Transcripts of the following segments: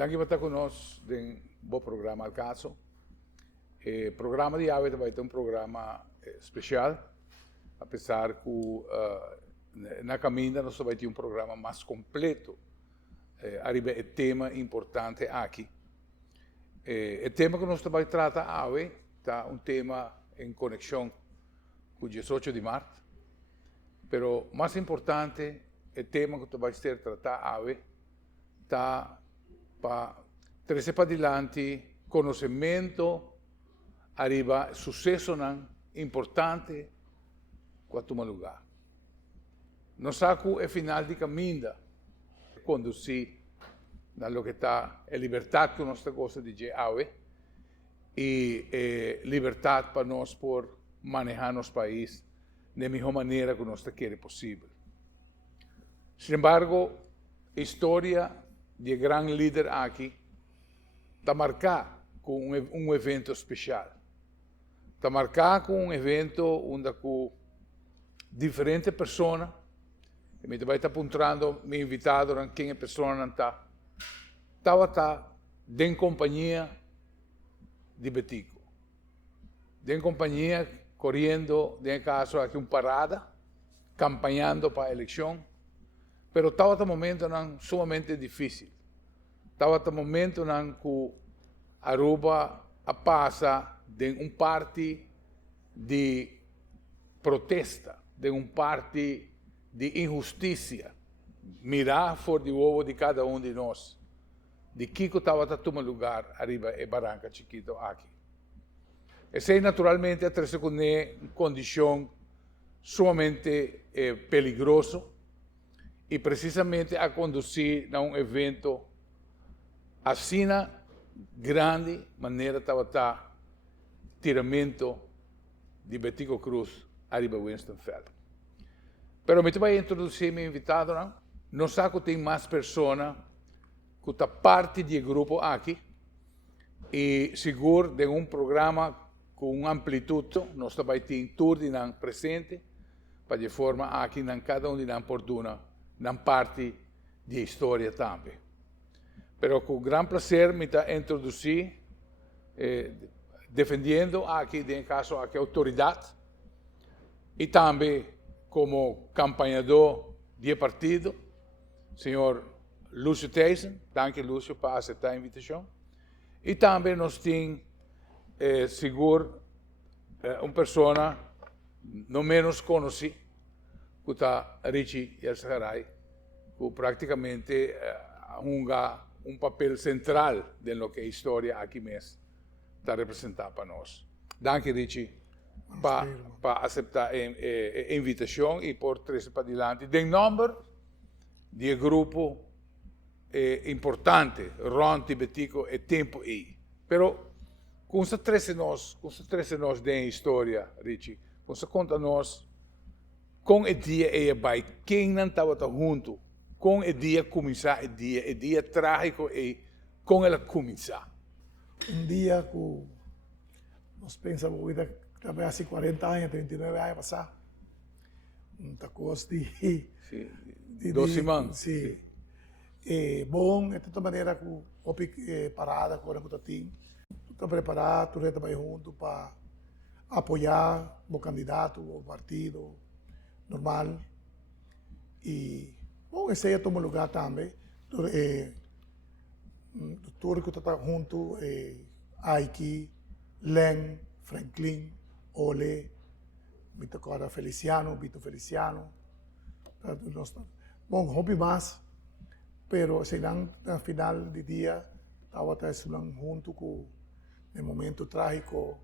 Danke por estar conosco em bom programa al caso. O programa de hoje vai ter um programa especial, apesar que na caminha nós vamos ter um programa mais completo. Arriba é tema importante aqui. O tema que nós vamos tratar hoje está um tema em conexão com o 18 de março, mas mais importante, o tema que nós vamos tratar hoje está para trazer para adiante conhecimento, arriba sucesso importante para tomar lugar. Nós sabemos é final de caminho, conduzir na lo que está a liberdade que nós gosta de dizer hoje e liberdade para nós por manejar nosso país da melhor maneira que nós queremos possível. Sin embargo, a história de grande líder aqui está marcada com um evento especial. Está marcada com um evento onde diferentes pessoas, e me vai estar apontando, me invitado, quem a pessoa não está, estava em companhia de Betico. Em companhia, correndo, em caso aqui, parada, campanhando para a eleição. Pero estava um momento sumamente difícil. Estava um momento que Aruba passa de parte de protesta, de parte de injustiça. Mirar fora de ovo de cada de nós. De que estava tomando lugar arriba em Barranca Chiquito aqui. Essa é naturalmente a terceira condição sumamente peligrosa. E precisamente a conduzir a um evento assim, grande maneira estava tiramento de Betico Cruz arriba Winston Feld. Pero me vai introduzir meu invitado, não? Não sabe que tem mais pessoas que estão parte do grupo aqui e seguro de um programa com amplitude, nós também temos tudo presente para de forma aqui cada de nós oportuna na parte de história também. Pero com grande prazer me está introduzir, defendendo aqui, em caso, aqui a autoridade, e também como campanhador de partido, senhor Lúcio Theisen. Danke, Lúcio, por aceitar a invitação. E também nós temos, seguro, uma pessoa não menos conhecida, que está Richie El-Saharay, que praticamente juega um papel central de lo que a história aqui mesmo está representando para nós. Danke, Richie, para aceitar a invitação e por trazer para adiante. De nome do grupo importante, Ron Tibetico e Tempo I. Pero, com essa treze nós da história, Richie, com essa conta nós, com o dia e vai, quem não estava junto, com o dia começar o dia trágico e com ela começar. Dia que nós pensamos que talvez há 40 anos, 39 anos passar, muita coisa de 12 anos. Sim. Bom, de toda maneira, que parada, com a time, está preparado, tu está junto para apoiar o candidato, o partido, normal. E, bom, esse aí toma lugar também. Tudo que está junto, Aiki, Len, Franklin, Ole, Vitor Feliciano, Bom, hobby mais, pero serão na final do dia, estava junto com o momento trágico,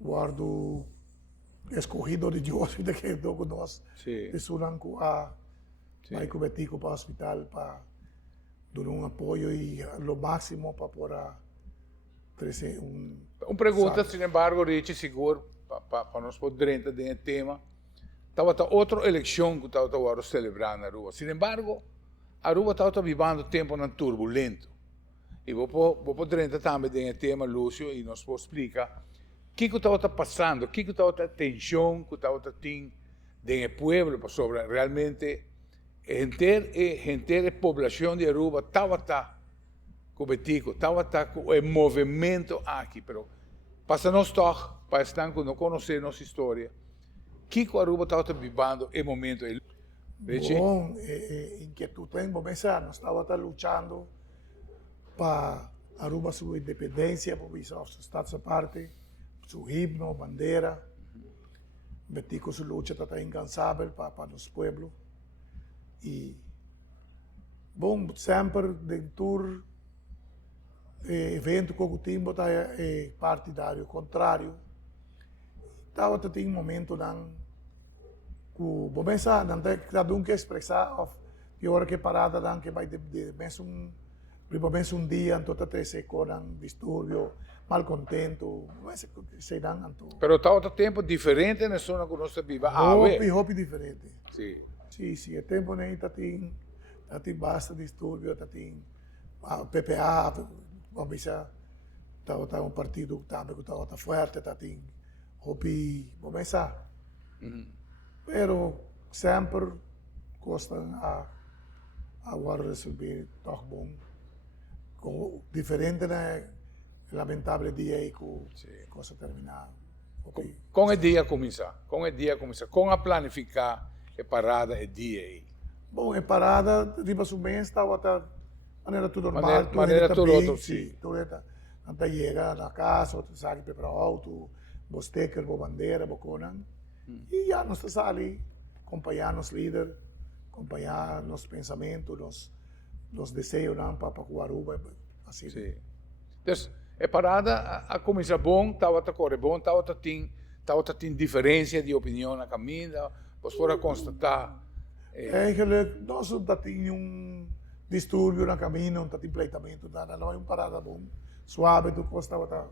guardo escolhido de Deus que quedou com nós, e sulam com a Betico para o hospital para dar apoio e o máximo para poder crescer Uma pergunta, sin embargo, Richie, seguro, para nós poder entrar no tema. Estava outra eleição que estava agora celebrando na Aruba. Sin embargo, a Aruba estava vivendo tempo turbulento. E vou poder entrar também no tema, Lúcio, e nós vou explicar o que estava passando, o que estava a tensão que estava tendo no povo sobre realmente gente da população de Aruba estava com o movimento aqui, pero passa nós todos, para estar com não conhecer nossa história, que o Aruba estava vivendo em momento. Bom, inquietud en Bomesa nos estaba luchando para Aruba su independencia, para su estatus aparte, su himno, bandera. Betico su lucha está incansable para los pueblos. Y, bom, sempre dentro evento Cocutimbo está partidário, contrário. Estava até um momento que começa a cada um que expressar e hora que parada dan que vai de um dia então até se coran distúrbio, mal contento, mas se dan então. Pero estava tempo diferente na zona que nós vivemos. Hopi diferente. Sim. Sim, o tempo nem tem basta distúrbio, tem PPA, vamos dizer, tá um partido também que tá forte, tem hopi, começa. Pero sempre costam a agora resolver toch bom. Com diferente da lamentável dia aí com coisa terminar. Okay. Com o dia começar, com a planificar a parada o dia aí. Bom, a parada riba o mês estava até maneira tudo normal, maneira tudo outro, sim. Até chega na casa, tu sai para o auto, bosteker, bandeira, bocunan. E já nós estamos ali, acompanhar os líderes, acompanhar os pensamentos, os desejos para o Aruba, assim. Sim. Então, a parada a começar bom, estava a correr bom, estava a ter diferença de opinião na caminho, você pode constatar. Eigenlijk, nós não tínhamos distúrbio na caminho, não tínhamos pleitamento, não é uma parada bom, suave, do que estava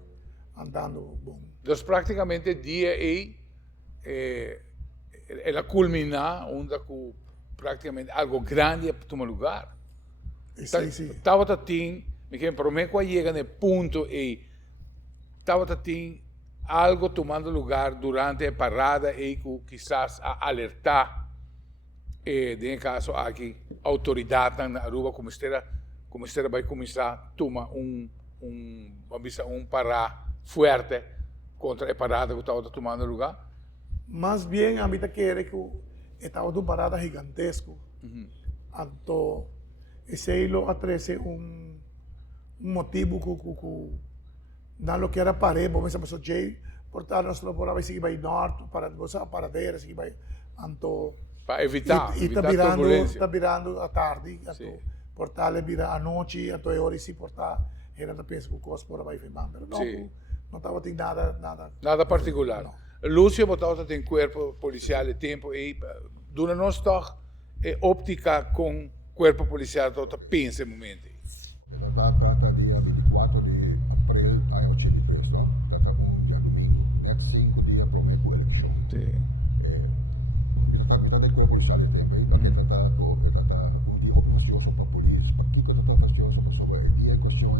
andando bom. Então, praticamente, o dia aí, ela culminar onde praticamente algo grande toma lugar. Estava assim, para mim quando chega no ponto e estava assim algo tomando lugar durante a parada e quizás a alertar em caso aqui autoridade na Aruba como esteja vai começar a tomar parar forte contra a parada que estava tomando lugar. Mas bem, a vida quer que estava uma parada gigantesco. Então, esse lo atrece motivo que não que era parede, vamos dizer, pessoa Jay, portar nós não podemos seguir vai norte para você paradeira, seguir vai então para evitar está virando à tarde, então portar ele vira à noite, então é hora de se portar, era da pensa que o costo por vai filmar, mas não estava tendo nada particular. Não. Lúcio botava tem corpo policial e tempo e dura nós toch óptica com corpo policial tota pensa momento. Trata dia 24 de abril de 83, no? Trata dia domingo, net 5 dias para a eleição. Mita del corpo policial de tempo, que trata dia hopi fastidioso para a polícia, para que trata fastidioso para sobre o dia em questão,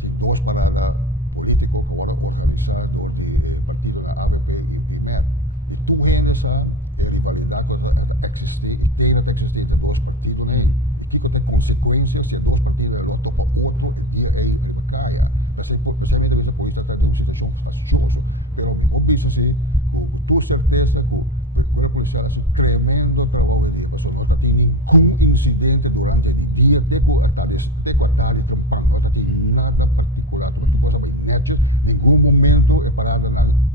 tem duas paradas políticos que agora organizados do partido na AVP e MEP. E tu gente sabe a rivalidade que existe e tem que existir entre dois partidos, né? E que tem consequências se dois partidos um topa outro e dia aí ele caia. Especialmente a polícia está em uma situação fastidiosa. Mas me pode dizer assim, com tua certeza que o corpo policial faz um tremendo trabalho de dia, porque não está tendo nenhum incidente durante o dia, até que a tarde trampando, não está tendo nada particular, tu coisa bem netas, nenhum momento é parada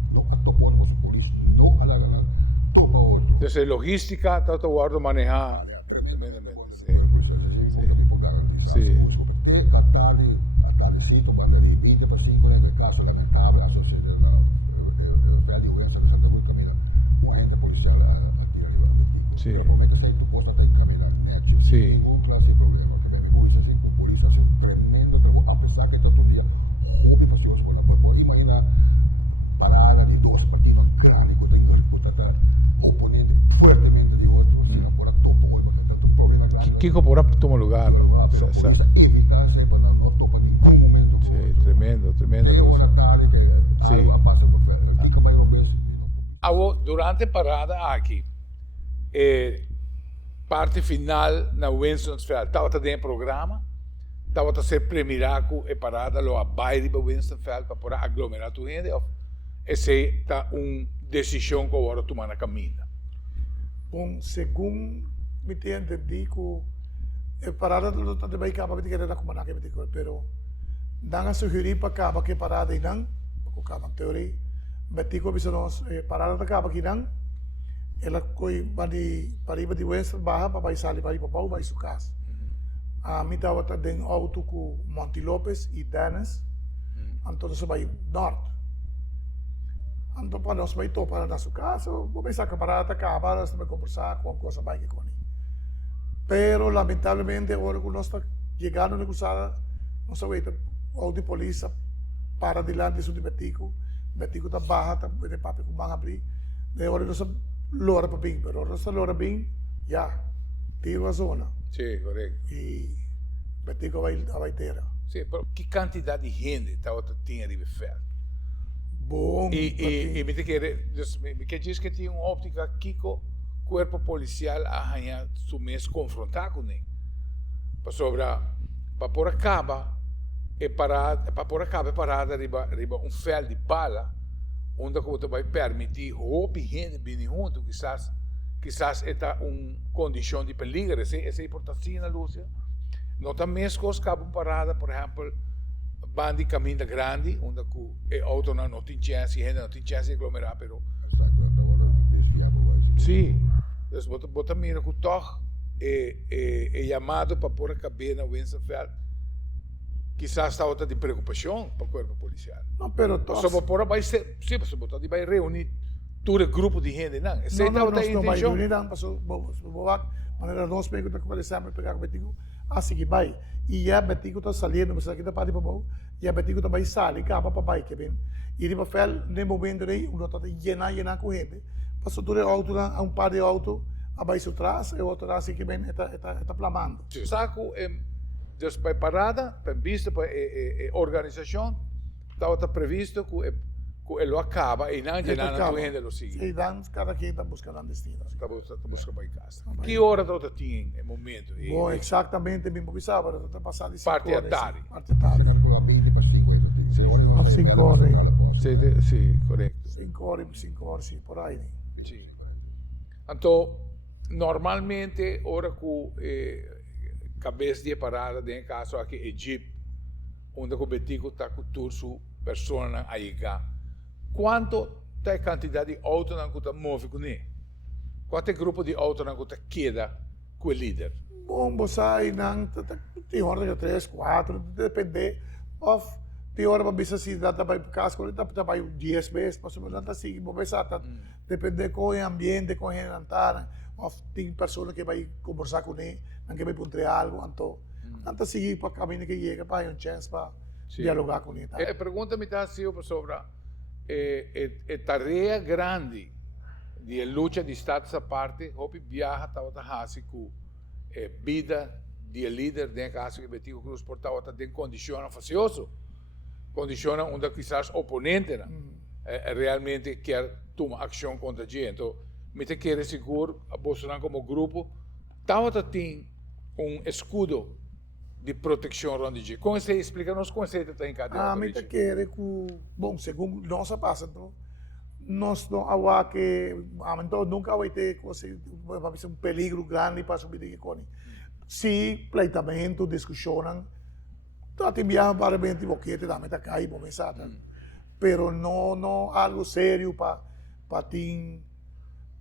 não a topa outro, porque a polícia não alaga topa outro. Então, a logística está guardo manejar. Vale, tremendamente bom do corpo policial, isso me pode garantizar, se uso, até que a tardecito, banda de 20 para 5, né, que é caso lamentável, a sociedade na Fé de Uença de Santa Cruz caminha um agente policial a tirar a Betico. Mas o problema é que se tu costa está em caminhar net, sem nenhum classe de problema. Que me pode dizer assim que a polícia faz um tremendo trabalho, apesar que está um dia roubo fastidioso por lá. Imagina parada de dois partidos grandes que está oponente fortemente de outro, se não por a topa, tanto um problema grande. Que por tomar lugar. Mas a polícia evita isso para não topa em nenhum momento com o outro. Tremendo. Tem hora tarde que algo passa. Que vai roubar? Durante a parada aqui, parte final na Winstonfeld, estava dentro do programa, estava a ser premiado e parada lá abaixo de Winstonfeld para poder aglomerar tudo gente. Essa é uma decisão que agora tomar na caminho. Bom, segundo me entendi que parada do de baik apa betul kira nak mana ke betul pero danga sugeri pa ka ke parada inang ko ka teori betul ko bisa nos parada ka pa kinang ela koi badi pariba di west baha pa sali pari pa pau su casa a mi tava ta den auto com Monte Lopes e Dennis então se vai norte então para nós vai to para na sua casa vou pensar que a parada acaba nós também conversar com coisa vai que com pero lamentablemente agora que nós está chegando a negociar não sabe auto de polícia para dilante do Betico está barra tá de papo com bang abrir agora nós lora para bem pero nós lora bem já tiro a zona Sim, correto. e Betico vai ter Sim, pero que quantidade de gente tinha ali fora? bom E me quer dizer que tinha uma óptica aqui com o corpo policial a ganhar su mês confrontar com ele. Para por acaba é parada riba um fel de bala onde você vai permitir roupa e gente bem junto, quizás é uma condição de peligro, essa é importância na Lúcia. Não também coisas acabam parada, por exemplo, bandi caminho grande, onde o auto não tem chance, gente não tem chance de aglomerar, pero Exacto, agora desviava vai. sim. Então, bota mira que toch é chamado para pôr a cabeça na Winstonfeld, quizás está outra de preocupação para o corpo policial. não pero Só para pôr vai ser, sim, você botar de vai reunir todo o grupo de gente, não? Essa é não a vai intenção. unir não passou boa maneira nós pego da conversa pegar com Betico assim que vai e já Betico está saindo mas aqui está para para e a Betico também sai cá para vai que bem e ele vai no momento aí o está llenar com gente passou todo o auto um par de auto abaixo atrás e o outro assim que bem está plamando Saco just para parada, para vista para organização, estava previsto que ele acaba e não llenar a gente lo sigue. e dan cada quem está buscando destino Acabou de buscar em casa. Que hora da tinha em momento? bom exatamente mesmo que sabe está passando de Parte à tarde. parte à tarde Está calculando 20 para 5 aí, tem. Se agora nós saímos para a central após, né? Sim, correto. 5 horas sim, por aí 25, né? Então, normalmente, hora que cabeça de parada de caso aqui Egito, onde o Betico está com toda sua pessoa a chegar. Quanto é a quantidade de autos que está movendo com ele? Quanto é o grupo de autos que está queda com o líder? bom você aí não tem hora de 3, 4 depende of tem hora para bisa se dá para casa quando está para 10 vezes para subir lá assim vou pensar depende com o ambiente com ele andar of tem pessoa que vai conversar com ele que vai perguntar algo então seguir para caminho que chega para um chance para dialogar com ele A pergunta me está assim sobre a tarefa grande de luta de Estado essa parte, hopi viaja estava assim com vida de líder de caso que Betico Cruz portava tem condiciona facioso, condiciona onde quizás oponente realmente quer tomar ação contra a gente. Então, me te quer seguro a Bolsonaro como grupo estava tem escudo de proteção onde gente. Como você explica-nos como você está em cada me te quer que bom segundo nossa passa nós não há que então nunca vai ter vai ser um peligro grande para subir de Iconi. Se pleitamento, discussão, tá te enviando para bem tipo que te dá meta cair por pensar, pero não algo sério para ter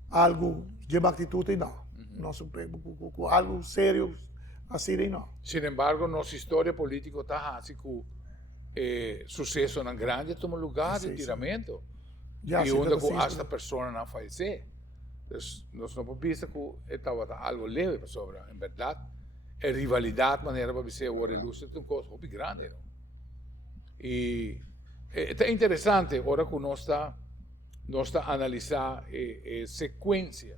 algo de atitude não, não com algo sério assim não. Sin embargo, nossa história política está assim com sucesso na grande toma lugar de tiramento. E onde esta pessoa não falecer. Então, nós não podemos dizer que estava algo leve sobre, em verdade, é rivalidade, maneira para você agora é um coisa muito grande. E é interessante agora que nós está analisar a sequência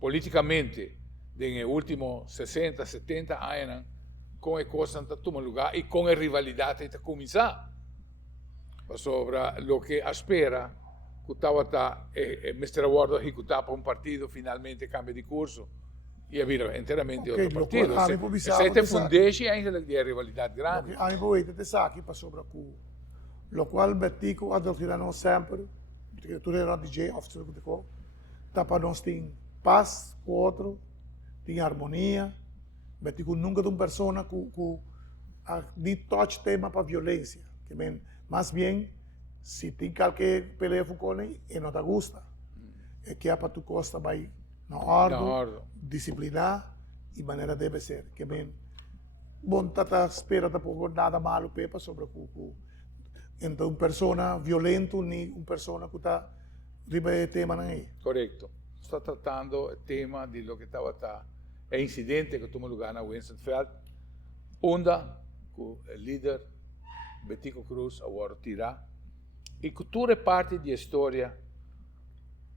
politicamente dos últimos 60, 70 anos com a coisa que toma lugar e com a rivalidade que começar sobre o que espera que estava Mr. Award executar para um partido finalmente cambia de curso e havia inteiramente Ok, outro lo partido. qual avevo visto, Este pensavo. fundesce ainda de rivalidade grande. Aí voi te saki pa sobra ku. Lo qual betico adal tirano sempre, porque tu era DJ of tudo que for. Tá para nós tem paz com o outro, tem harmonia. Betico nunca de uma pessoa com de touch tema para violência. Que bem, mais bem, se tem qualquer peleia com ele e não te gusta, é que é para tu costa vai na ordem, disciplinar e maneira deve ser. Que bem, bom, tata espera da por nada malo pepa sobre o então uma pessoa violenta nem uma pessoa que está ribe tema aí. Correto. Está tratando o tema de lo que estava é incidente que tomou lugar na Winstonfeld, onde o líder Betico Cruz agora tira e que tudo é parte da história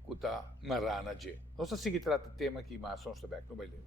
que está narrando já. Nós assim que trata o tema aqui, mas nós também não vai ler.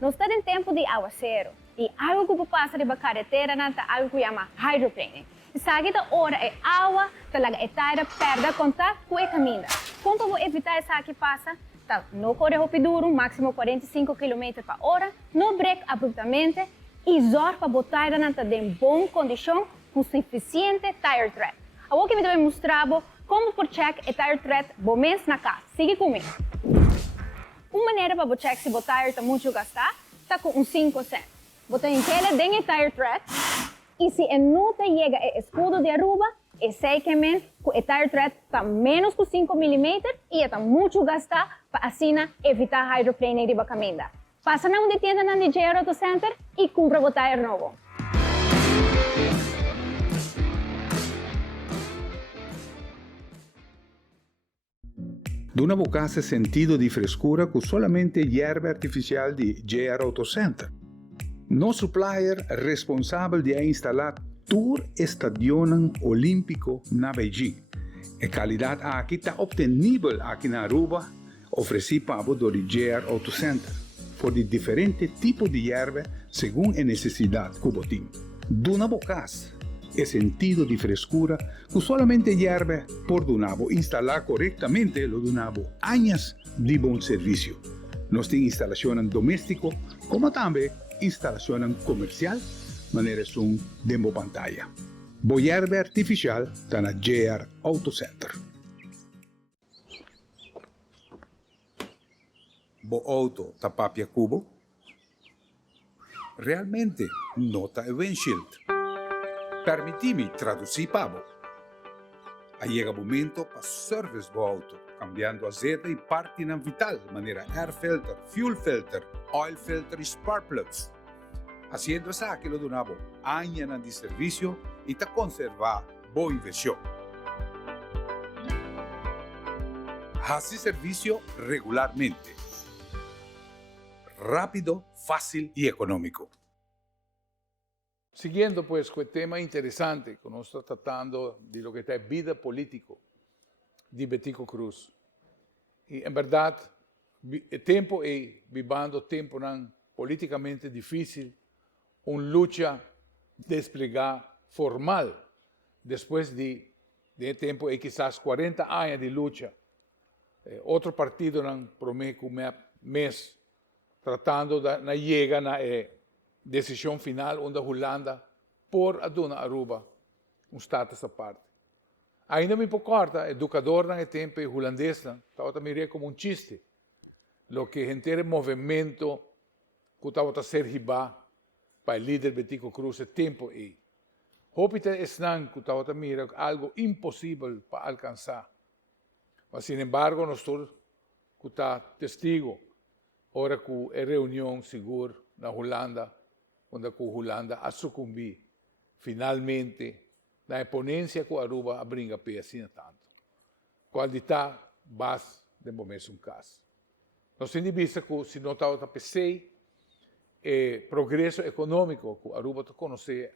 Nós estamos em tempo de aguacero e algo que passa de carretera não é algo que chama hydroplaning. Sabe que a hora é água, talaga é taira, perda contato com o caminho. Como para evitar isso que passa, não corre rápido, máximo 45 km/h, não break abruptamente e zor para botar em boa condição com suficiente tire tread. Agora que me vou mostrar como por check o tire tread bom mês na casa. Siga comigo. Uma maneira para você se o tire está muito gastar, está com 5 cents. Você inteira dentro do tire tread e se a nota chega ao escudo de Aruba, é sequamente que o tire tread está menos que 5 mm e está muito gastar para assim evitar hydroplaning de caminho. Passa na onde tienda na DJ Auto Center e compra o tire novo. De una bocaça sentido de frescura com solamente hierba artificial de JR Auto Center. Nosso supplier responsável de instalar todo estadio olímpico na Beijing. A qualidade aqui está obtenível aqui na Aruba, oferecida para o JR Auto Center, por diferentes tipos de hierba segundo a necessidade que você tem. De una bocaça e sentido de frescura que solamente hierve por Dunabo instalar correctamente lo Dunabo años de bom serviço. Nós temos instalação doméstico como também instalação comercial, maneira som demo pantalla. Bo hierve artificial está na JR Auto Center. Bo auto tá papia cubo? Realmente nota o windshield. Permíteme traduzir para Aí chega o momento para service do auto, cambiando azeite e parte vital, maneira air filter, fuel filter, oil filter e spark plugs. Haciendo isso que lo donavo años de serviço e te conserva boa inversão. Hace serviço regularmente. Rápido, fácil e econômico. Siguiendo pues con el tema interesante que nos está tratando de lo que está en vida político de Betico Cruz. Y en verdad, el tiempo es vivando tiempo políticamente difícil, una lucha desplegada formal después de tiempo hay quizás 40 años de lucha. Otro partido promete un mes tratando de llegar a decisão final onde a Holanda por a dona Aruba estado essa parte. Ainda me importa, educador naquele tempo holandês, estava também como chiste, lo que gente movimento que estava a ser riba para o líder Betico Cruz esse tempo e Hopita esnan que estava também algo impossível para alcançar. Mas, sin embargo, nós todos que está testigo ora que é reunião segura na Holanda, onde a Holanda a sucumbir, finalmente, na ponência que a Aruba abringa pé assim tanto. Qualidade base de momento um caso. Nós temos visto que se não está a PC, progresso econômico que a Aruba conhece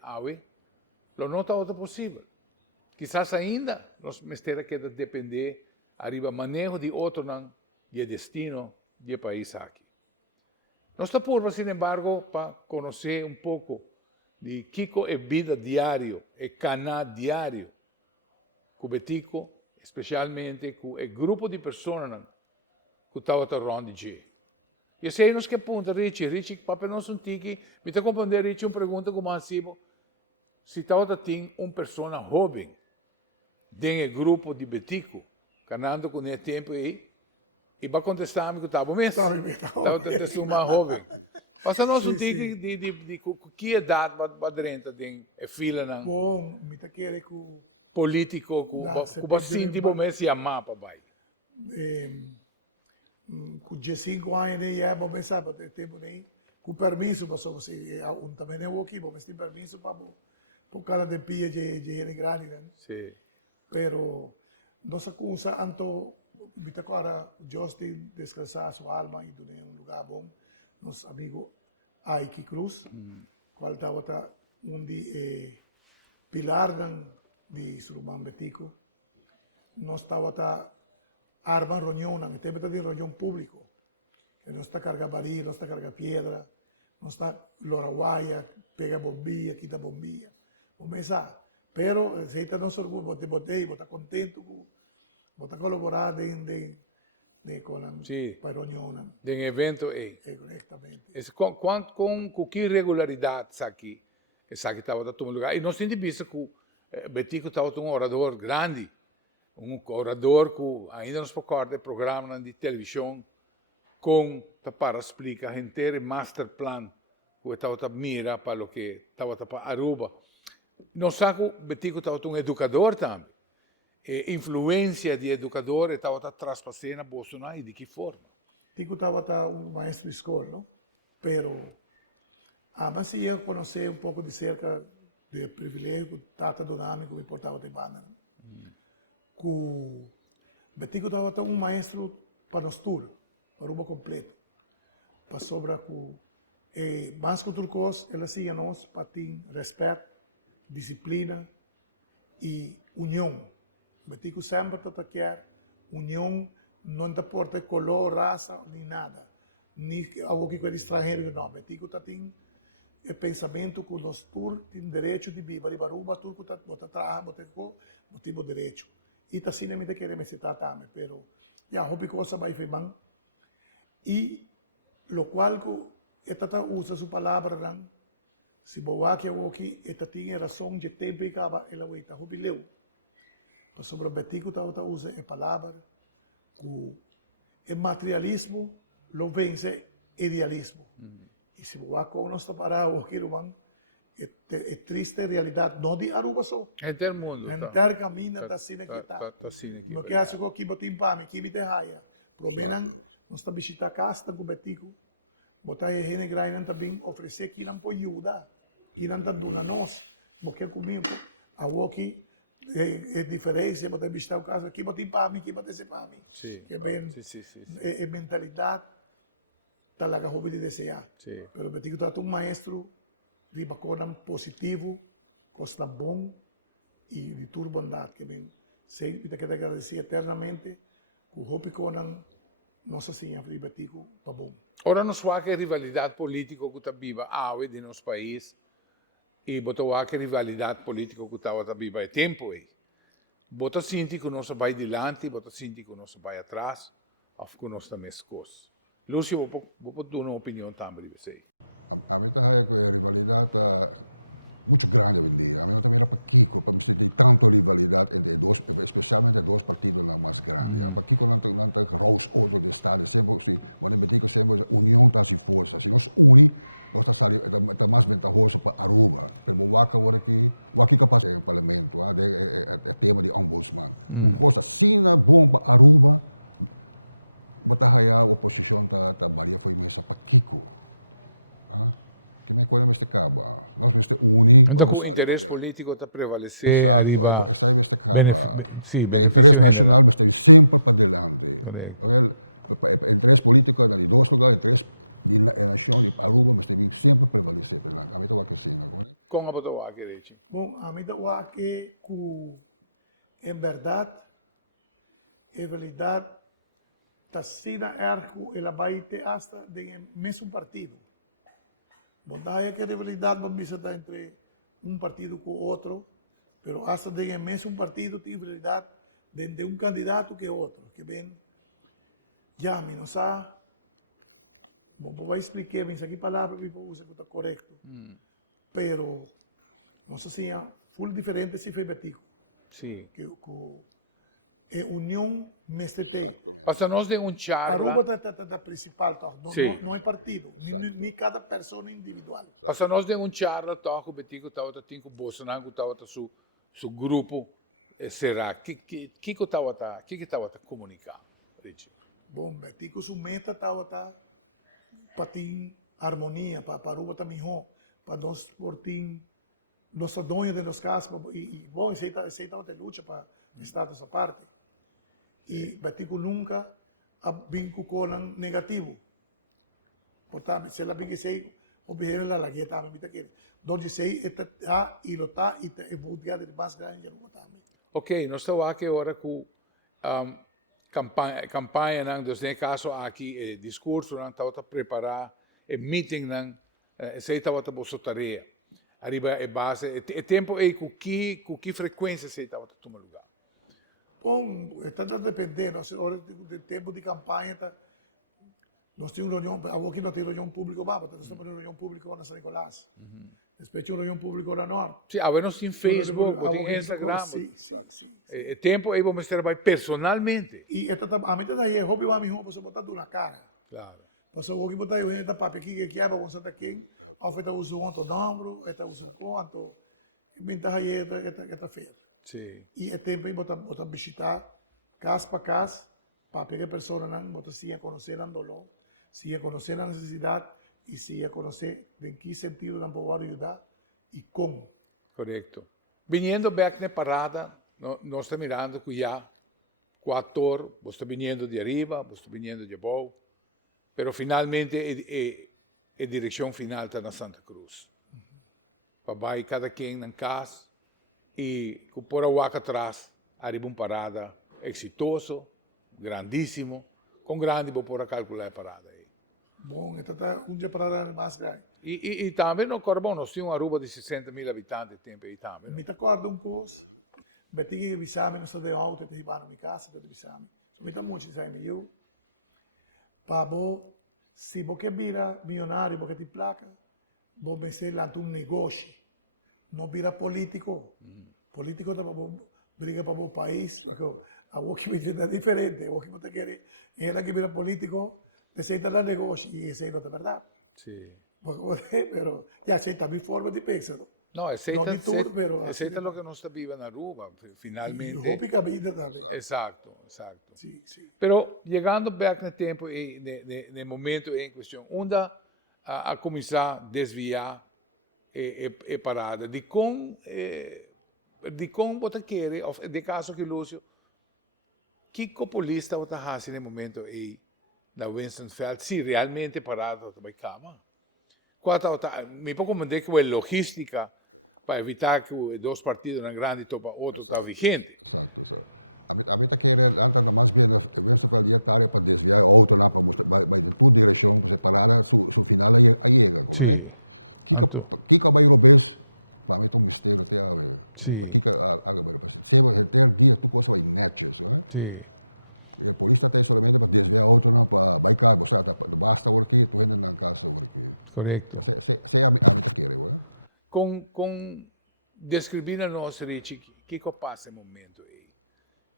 não está possível. Quizás ainda nós mestera que depender arriba manejo de outro de destino do país aqui. Nós estamos por, sin embargo, para conhecer um pouco de Kiko é vida diário, é canal diário, cubetico, especialmente com o grupo de pessoas que estava atrás de E sei nos que punta, Richie, papai não um tiki, me está compreendendo, Richie, uma pergunta como assim, se estava tem uma pessoa jovem, dentro do grupo de Betico, canando com o tempo aí, e vai contestar-me que estava mesmo. Estava uma jovem. Mas nós não temos de que idade vai dentro de fila não. Bom, me está querendo com político, com assim tipo mesmo se amar, papai. Com 15 anos nem é bom pensar para ter tempo nem com permisso para você também eu aqui, mas tem permisso para por cada de pia de ele grande, né? Sim. Pero nossa coisa anto bita agora Justin descansar sua alma e donar um lugar bom. Nosso amigo Aiki Cruz, qual estava de pilar de Surumam Betico, nós estava arma reunião, não tem de reunião público. Nós está carga baril, nós está carga pedra, nós está lorawaia, pega bombinha, quita bombinha. Começar. Pero se está nosso orgulho, botei, está contente, está colaborando com a reunião. De evento aí. Corretamente. Com que regularidade aqui, que estava em todo lugar. E nós temos visto que Betico estava um orador grande, um orador que ainda nos recorda programa de televisão para explicar inteiro master plan que estava mira para o que estava para Aruba. Nós sabemos que Betico estava um educador também. Influência de educador estava traspassando a Bolsonaro e de que forma? Tico estava um maestro de escola, não? Pero mas ia conhecer um pouco de cerca do privilégio que Tata Donami me importava de banda. Betico estava um maestro para nós tudo, para o completo. Para sobra com mais que turcos, ela seguia nós para ter respeito, disciplina e união. Betico sempre quer união, não importa color, raça, nem nada. Nem algo que é estrangeiro, não. Betico tem o pensamento que nós todos temos direito de viver, de baruba, tudo que você trabalha, você tem direito. E está assim, me quer me citar também, pero já, houve coisa vai bem. E, lo qual que esta usa sua palavra, se boa que eu aqui, esta tem razão de tempo e acaba, ela vai estar houve leu. Mas sobre o Betico, esta usa a palavra que o materialismo lo vence idealismo. E se boa que nós está parado aqui, é triste realidade, não de Aruba só. Inteiro mundo. Inteiro caminho está assim que está. Não quer achar que aqui tem pame, aqui tem raia. Problema, nós está visitando a casa com o Betico. Botar a gente grande também oferecer que não pode ajudar. Que não está dando a nós. Porque comigo, a aqui é diferente, botar visitar o caso aqui, tem pame, aqui tem esse pame. É mentalidade, talaga hobby de desejar. Pero o Betico está um maestro de bacana positivo, costa bom e de tua bondade, que bem, sempre te quero agradecer eternamente, que o hobby conan nossa senhora de Betico está bom. Ora nos fala que a rivalidade política que está viva de nosso país e botou a rivalidade política que está viva há tempo aí. Bota sente que nós vai adiante, bota sente que nós vai atrás, ou que nós também escoço. Lúcio, vou dar uma opinião também de você. A mim também é a rivalidade muito grande hoje em dia. A mim também era para Kiko, para ter tanto rivalidade entre dois, especialmente os dois partidos mais grandes. Para Kiko não tem roos outro de estado, sempre quando Betico sempre união está se força. Se nós unimos, nós está mais vantajoso para Aruba. Pelo Waka agora que capaz é o parlamento, é tema de ombudsman. Uma coisa assim bom para Aruba, batahaya a oposição ta baria foi mesa pa Kiko. Que me coisa este caba. Nós este uni. Então, o interesse político está prevalecendo. Exato, essa é este caba. Sim, o interesse nacional está sempre para delante. O interesse político de dois lugares, o interesse da nação de Aruba, mas também sempre prevalecer. A mim estou aqui assim agora. Como a botou aqui, Richie? Bom, a mim estou aqui com, em verdade, está sendo ergo ela vai ter hasta de mesmo partido. Bom, daí que a rivalidade vamos estar entre um partido com o outro, mas hasta de mesmo partido tem rivalidade de um candidato que outro, que vem, já, me não sabe, bom, vou explicar, mas aqui palavra que vou usar que está correto, pero, não sei se é full diferente se foi betico, Sim. que é união MST. Para nós de um charla. Aruba está principal, tá? Sim. Não é partido, nem cada pessoa individual. Para nós de um charla, toca o betico, estava tinha o Bolsonaro, estava su grupo, será que estava comunicar, Richie? Bom, betico su meta estava para ter harmonia, para Aruba estar melhor, para nós por ter nossa dona de nos casas, e bom, esse estava de luta para estar dessa parte. E betico nunca vem com cola negativo. Portanto, se ela vem que sei, observa la que está me que donde sei está e lo está e é vulgar de mais grande Aruba também. Ok, nós estamos aqui agora com campanha, não, então, nesse caso aqui, discurso, não, estava a preparar, meeting, não, sei estava a botar tarefa. Arriba é base, é tempo aí com que frequência sei estava a tomar lugar. Bom, está dependendo, hora do tempo de campanha, nós temos uma reunião, aqui não tem reunião pública, mas nós temos uma reunião pública na São Nicolás. Depois tem uma reunião pública na Norte. Sim, agora nós temos Facebook, temos Instagram. É tempo aí vamos trabalhar personalmente. E a mim está aí, roupa vai me roupa, você botar tudo na cara. Claro. Você vai botar aí da papo aqui que é para você daqui, ao feita uso ontem dobro, está uso quanto, me está aí esta feira. Sim. E é tempo aí botar visitar casa para casa, para pegar pessoas não, botar se a conhecer a dolor, se a conhecer a necessidade e se a conhecer em que sentido não pode ajudar e como. Correto. Vindo back na parada, nós estamos mirando que já o ator, você está vindo de arriba, você está vindo de abaixo, mas finalmente a direção final está na Santa Cruz. Para cada quem na casa e por a Waka atrás, arriba uma parada exitoso, grandíssimo, com grande vou por a calcular a parada aí. Bom, então um dia parada mais grande. E também no Corbão, nós temos uma Aruba de 60.000 habitantes tempo aí também. Me acorda um pouco, beti que visame não sei de alto, te iba na minha casa, te visame. So me está muito de sair eu. Pabo, se você vira milionário, porque tem placa, você ser lá um negócio, não vira político. Político está briga para o país, porque a você me é diferente, a você me quer, ela que vira político, aceita o negócio, e isso não é verdade. Sim. Pero ya aceita mi forma de pensar. No, aceita, no de tour, pero aceita lo que no está viva en Aruba, finalmente. Lógicamente también. Exacto, exacto. Sí, sí. Pero llegando back no tempo e no momento em questão, onde a começar a desviar a parada de como você quer, de caso que Lúcio, que populista você faz no momento aí na Winston-Feld, se realmente parada vai cama. Me puedo comentar que a logística para evitar que dois partidos na grande topa outro está vigente. Exato. A mim está querendo, antes mais bem, Winston-Feld ia estar para desviar a outra lá para em toda direção, para separar, su final aí chega, como é? Que vai Robes, para mim é um mistério até agora. Que agora, sempre o ter dia tu coisa vai netches, né? Sim. A polícia está solamente para desviar a outra não para baicar, basta aqui, tu ainda na casa aqui. Correto. Se a mim está querendo, né? Com descrever a nossa Richie, que passa no momento aí?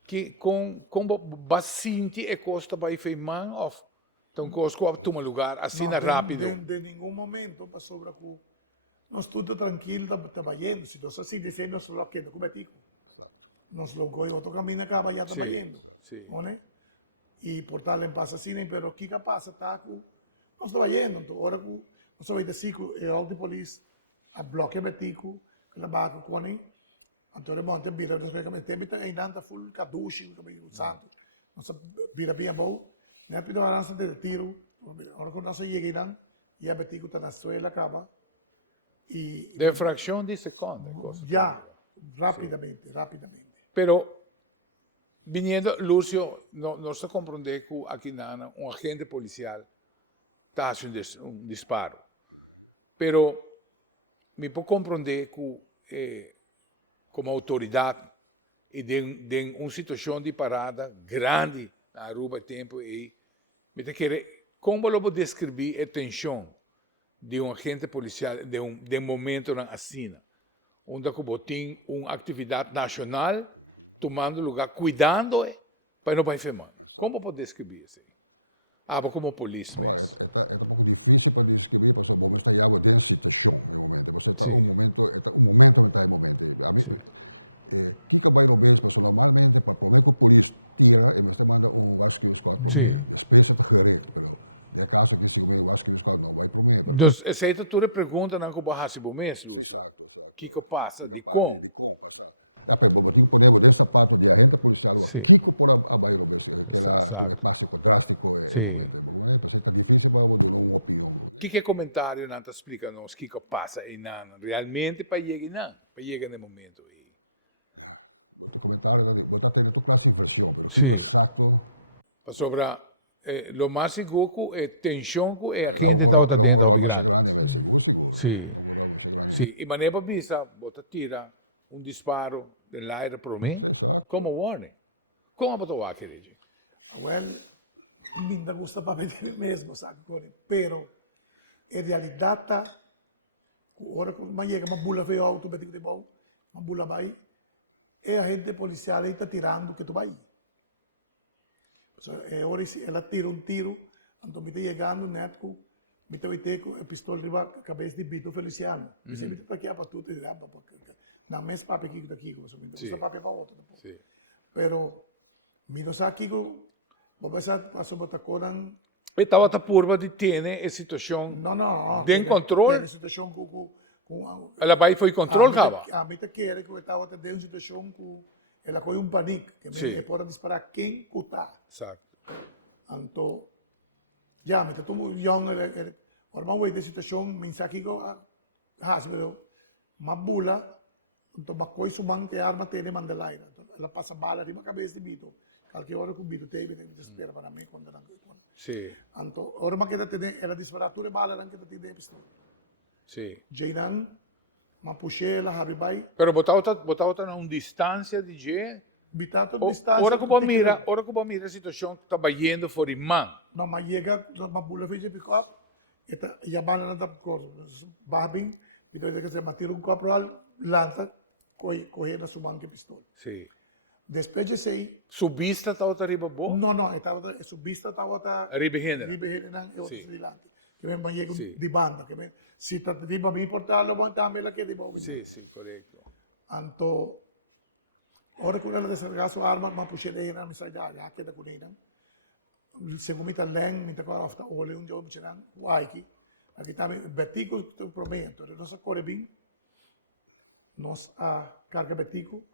Que com bastante e costa vai feimar of então costa toma lugar assim rápido. De nenhum momento para sobre com nós tudo tranquilo está vaindo, se nós assim dizendo nós lo queda como tico. Exato. Nós logo outro caminho acaba já está vaindo. Sim. Né? y portarle en pasa cine, pero ¿qué pasa? Está con, no estaba yendo, entonces ahora no estaba yendo, el autopolis a bloquear betico, la baja con él, entonces monte vira, después que me ainda full caduche, um santo, não se vira bem bom, né? Porque a nossa de tiro, agora quando nós chegamos, já betico está na suela, acaba, e De fracción de segundo. já, rapidamente. Pero, viniendo, Lucio, no se comprende que aquí nada, un agente policial está haciendo un disparo. Pero, me puedo comprender que, como autoridad, e de uma situação de parada grande na Aruba tempo e me te querer como eu vou descrever a tensão de um agente policial de um momento na assina onde como tem uma atividade nacional tomando lugar cuidando para não enfermar. Como pode descrever isso? Como polícia. É um pouco difícil para descrever, porque o momento está já dentro da situação, no momento. Você está um momento está em momento. Kika vai no base, mas normalmente para prometer que a polícia tira, e você manda rescue squad para mim. Depois está gericht, pero de caso que se o rescue squad não vai para mim. Então, essa é a pergunta não como há sido mesmo. Exato. Kiko passa, de como passar. Mas tem que poner desse pato de agente policial, Kiko por a vai no base, que ela é básico, drástico no momento. Porque está difícil para dar uma opinião. Que comentário não explica nos Kiko passa e não realmente para chegar no momento. Bote comentário, botar tendo tu classe inversão, pero Kiko exacto. Sobre lo mais seguro é tensão que é aqui dentro da rol mais grande, mas seguro. Sim. Um rol mais grande. Sim, e maneira para pensar, bota tira disparo del aire para mim. Exato. Como warning. Como botar o aquele? Well, me gusta para mim mesmo, sabe? Pero em realidade, agora quando chega uma bula feio automático de bom, uma bula vai é a gente policial que está tirando que tu vai. Agora ela tira tiro, então me está chegando neto, me está com a pistola riba cabeça de Bito Feliciano. Você me está aqui para tudo, na mesma papel que daqui, você me está papel para outro. Pero, me não sabe que vou pensar para botar coran. Estava a curva de ter a situação. Não. Tem controle. Tem situação com ela vai foi controle, cara. A mim te quer que eu estava tendo uma situação com ela com um pânico que me pode disparar quem cutar. Exato. Então, já me tomo young normal de situação mensagem que pero uma bula então uma coisa humana que arma tem mandelaina ela passa bala riba cabeça de Bito qualquer hora com Bito tem que espera para mim quando não. Sim. Então, hora mais que ela disparar tudo bala não que tem de pistola. Sim. Jainan, uma puxela, habibai. Pero botava na distância de G. Bitato distância. Ora que eu mira a situação que estava indo for imã. Não, mas chega, uma bula fez pick up, eta já bala não tá por cor, barbing, então ele quer dizer, mas tira copo lança, correr na sua banca pistola. Sim. Depois de sei. Subista estava arriba bom? Não, estava subista estava Ribe Henry, eu outro delante. Que me vai de banda, que me se tá de para me importar lo mandame la que de bom. Sim, correto. Anto ora con ela desargasso arma ma puxe de na misaja ya que da colina. Segundo mita leng mita ko afta ole un job chenan waiki. Aqui tá betico prometo, nós a corre nós a carga betico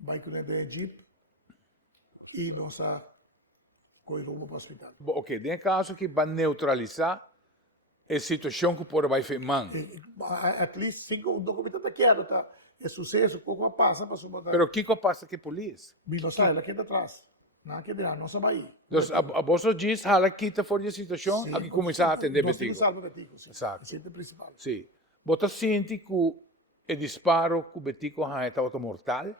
vai com de jeep e nós a coi rumo para o hospital. Ok, tem caso que vai neutralizar a situação que pode vai filmar. At least 5 documento tá quieto, tá? É sucesso, pouco passa, mas uma Pero que passa que a polícia? Bilo sai, ela queda atrás. Não queda, não sabe. Então, a bolsa diz, hala quita fora de situação, aqui começar a atender betico. Nós salva betico, sim. Exato. Esse é o principal. Sim. Você sente que o disparo que o betico estava mortal?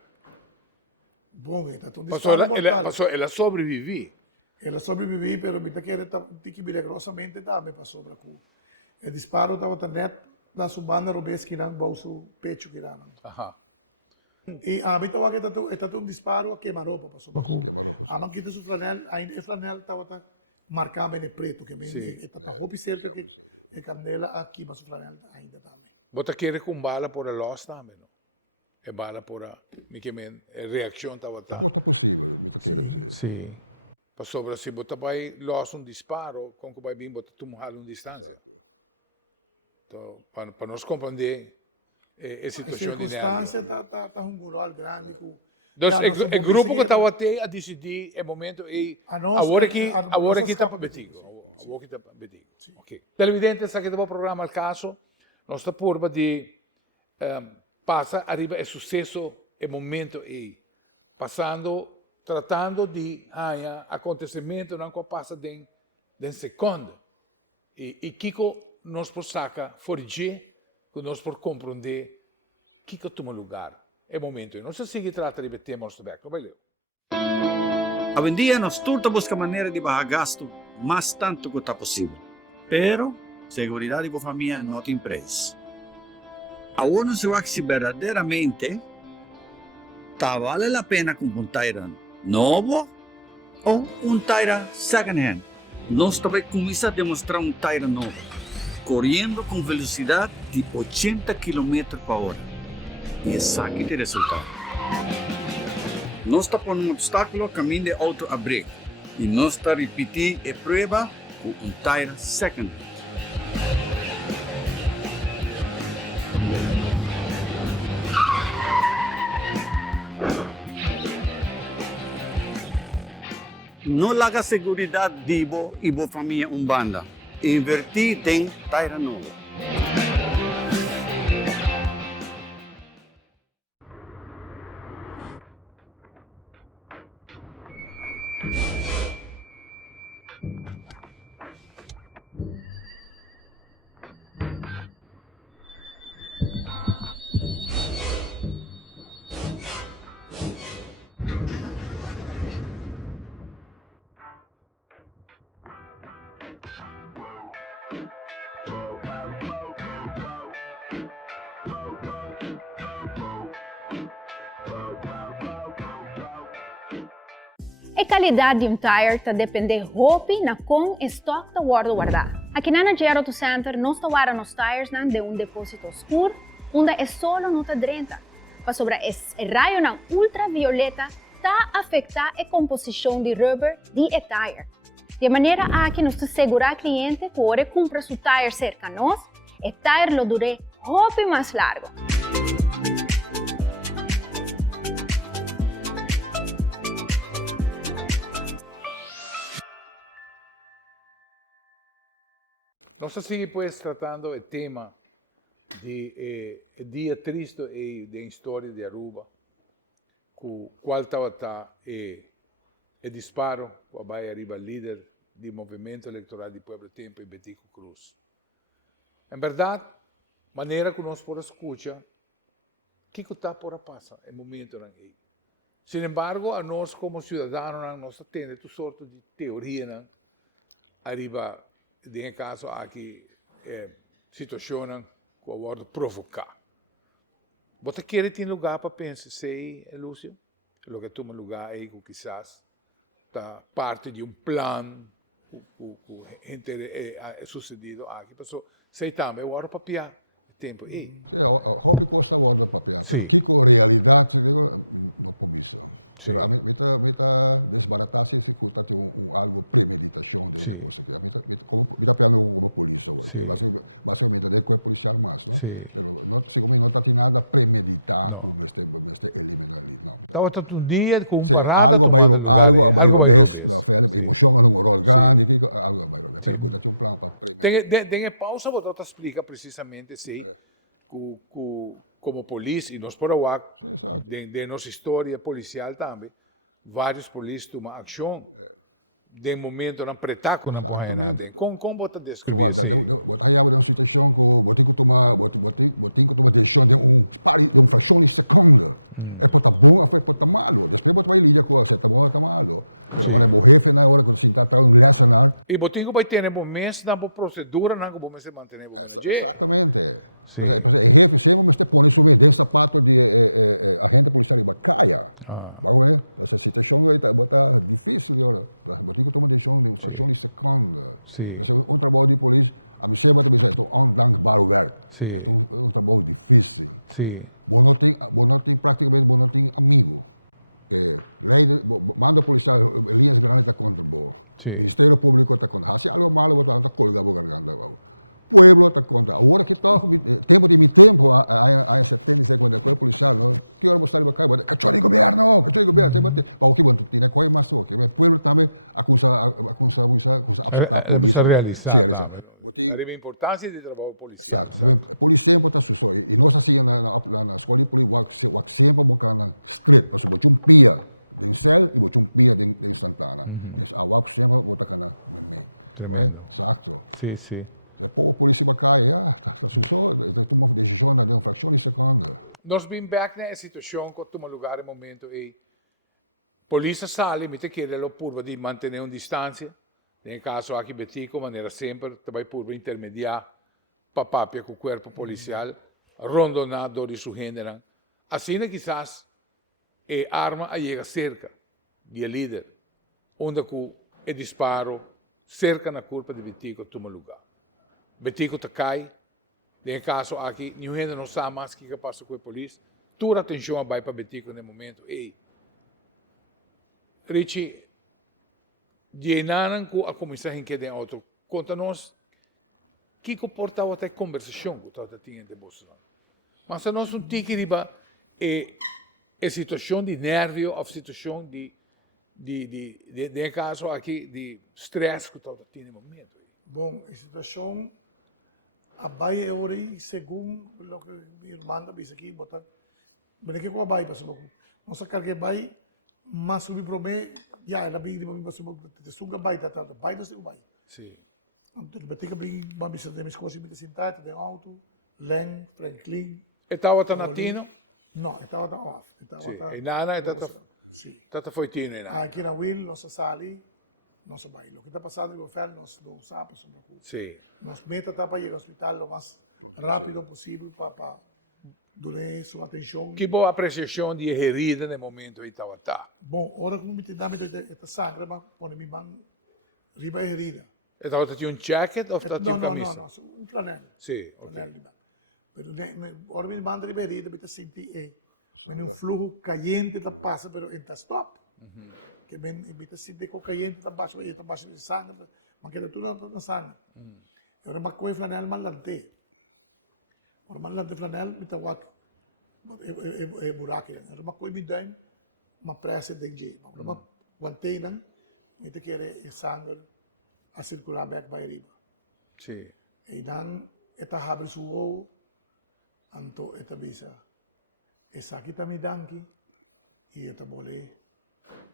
Bom, está um disparo mortal. Ela sobreviveu. Ela sobreviveu, pero me que ela tem que milagrosamente também para sobra com. O disparo estava net da sua banda robês que não bolso pecho que não. Aham. E a mim estava que está um disparo a queima-roupa para sobra com. Queima-roupa. A não quita o flanel, ainda o flanel estava marcado em preto que me está para roupa cerca que é canela aqui mas o flanel ainda também. Você quer com bala por a loss também, não? É bala por a, a reação estava Está possível, me quer dizer. Sim. Sobre se você vai lançar disparo, como vai vir você tomar uma distância. Exato. Então, para nós compreender a A situação circunstância está um burol grande. Então, Já o grupo que estava até a decidir é momento e agora que está para betigo. Televidente, essa aqui é o programa, o caso, nós está por de passa arriba o sucesso, o momento e tratando de acontecimento não que passa de segundo. E Kiko nós por saca forge, que nós por compreender Kiko toma lugar. É momento. Nós assim que trata de tema nosso back. Valeu. Hoje em dia, nós tudo busca maneira de baixar gasto mais tanto que está possível. Pero, segurança da família não tem preço. Agora não se vai se verdadeiramente vale a pena comprar um Tayran novo ou um Tayran second hand. Nós também começamos a demonstrar um Tayran novo, correndo com velocidade de 80 km/h. E esse aqui é o resultado. Nós estamos por um obstáculo, caminho de auto a break. E nós estamos repetindo a prova com um Tayran second hand. Não larga segurança de você e sua família banda. Invertir em Tayran novo. A qualidade de tire está depende roupa na com estoque da guardar. Aqui na Gero Auto Center, nós guardamos os tires de um depósito escuro, onde é só não está drenta. Para sobre o raio ultravioleta, está afetar a composição de rubber de tire. De maneira a que nós segurar o cliente que ora compra seu tire cerca de nós, o tire lo dure roupa mais largo. Nós assim pues tratando o tema de dia triste e da história de Aruba, qual estava o disparo que vai arriba líder do movimento eleitoral do Pueblo Tempo e Betico Cruz. Em verdade, maneira que nós podemos escutar, o que está por passar no momento aqui. Sin embargo, a nós como cidadãos, nós temos toda sorte de teoria arriba. Em caso aqui situação que eu vou provocar. Você quer ter lugar para pensar, sei, Lúcio? O que toma lugar aí que quizás está parte de um plano que sucedido aqui. Pessoal, sei também, eu vou papiar tempo aí. Sim, hobby custa guarda papel, pero Kiko realidade não pode ser. A meta desbaratar-se se custa algo premeditação de coisa que a meta piano como polícia hoje, basicamente é corpo policial mais, não? Pero não segundo não está nada premeditar como este elemento ali, não. Estava todo dia com algo vai vez, na fé, emoção não rol grande, algo vai rolar, pero custa um plano para premeditar. Tem pausa, você te explica precisamente se como polícia, e nós por lá, de nossa história policial também, vários polícias tomam ação de momento não pretaco na Exatamente. Como você descreve isso? Você aí uma situação que você tem que tomar decisão de uma fração de segundo. É para bom ou é para malo. Depois você vai lidar com se está bom ou está malo. Mas quando o chefe na hora que você está tratando lecionar. E você vai ter momentos na procedura não que você manter Exatamente. O chefe sempre me põe sobre dentro sapato de agente policial e bacaia. Vamos ver? Essa situação está difícil agora. Você tem que tomar decisão de uma fração de segundo. Um trabalho de polícia, a mim sempre me diz, é ondankbaar werk. É trabalho difícil. Você não tem praticamente amigo. mando policial, linhas grandes está contra o Ministério Público está contra. Se algo malo, está colgado a garganta. Pueblo está contra. Agora que está, tempo de mi tempo, há 75 coisa policial, que hora você vai cair? Cachorro de governo. Para o que você tem coisa mais o que o pueblo também acusa a polícia. Realizar. A importância do trabalho policial. Exato. A polícia sempre está sujo. E nós assim na escola de polícia, o sempre boca na street, para botar pia em cel e botar pia em Santana. Então, a WAP sempre botar na meme. Exato. Sim. Se a polícia vai cair, está sujo, está tomando decisão na fração de segundo. Nós vimos back na situação que toma lugar no momento e polícia sale, me te quer lo purva de manter uma distância. Em caso aqui betico, maneira sempre, também purva intermediar papapia com o corpo policial, rondonador de su género. Assim, quizás, a arma chega cerca do líder, onde o disparo cerca na culpa de betico toma lugar. Betico te cai, em caso aqui, ninguém não sabe mais o que passa com a polícia. Toda atenção vai para Betico no momento. E Richie, llenaram com a comissão que tem outro. Conta-nos que comporta outra conversação que está tendo de Bolsonaro. Mas nós não temos que riba a situação de nervio, a situação de caso aqui de stress que está tendo no momento. Bom, a situação a Bahia é hora, segundo o que minha irmã disse aqui, botar, mas aqui com a Bahia, pessoal, nossa carga Bahia, mas subir para mim, já era bem de uma pessoa que sunga Bahia, tá, Bahia não sei o Bahia. Sim. Então, mas tem que bem, uma visão de minhas coisas, me sentar, tem auto, Len, Franklin. Estava tanatino? Não, estava off. E nada, estava foi tino, aqui na Will, nossa sala, nossa Bahia. O que está passando no governo, nós não sabemos sobre o Sim. Nós meta tá para ir ao hospital o mais rápido possível para durar sua atenção. Que boa apreciação de herida no momento em Tauatá. Bom, agora como me dá esta sangue, mas põe minha mão riba a herida. Estava tinha um jacket ou estava tinha camisa? Não, um flanel. Sim. Flanel riba. Pero agora minha mão riba a herida, me senti um fluxo caliente da passa, pero está stop. Que me senti com caliente da baixa de sangue, mas que está tudo na sangue. Agora mas com o flanel malante. Agora malante flanel, me está wak é buraco. Agora mas com o midão, uma pressa de dinheiro. Agora mas mantém não, me está querer sangue a circular back para riba. Sim. E não está abre sua anto esta visa. Essa aqui está me danque e esta bolé.